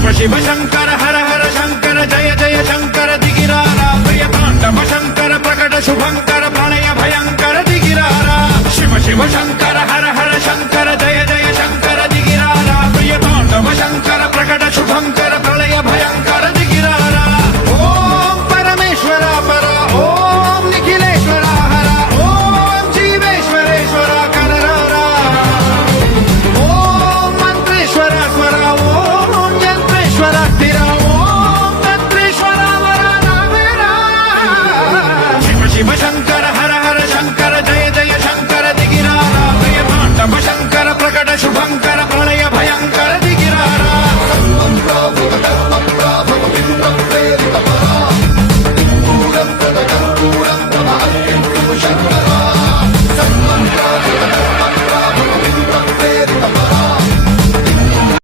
शिव शिव शंकर हर हर शंकर जय जय शंकर दिगिरारा प्रिय तांडव शंकर प्रकट शुभंकर प्रणय भयंकर दिगिरारा शिव शिव शंकर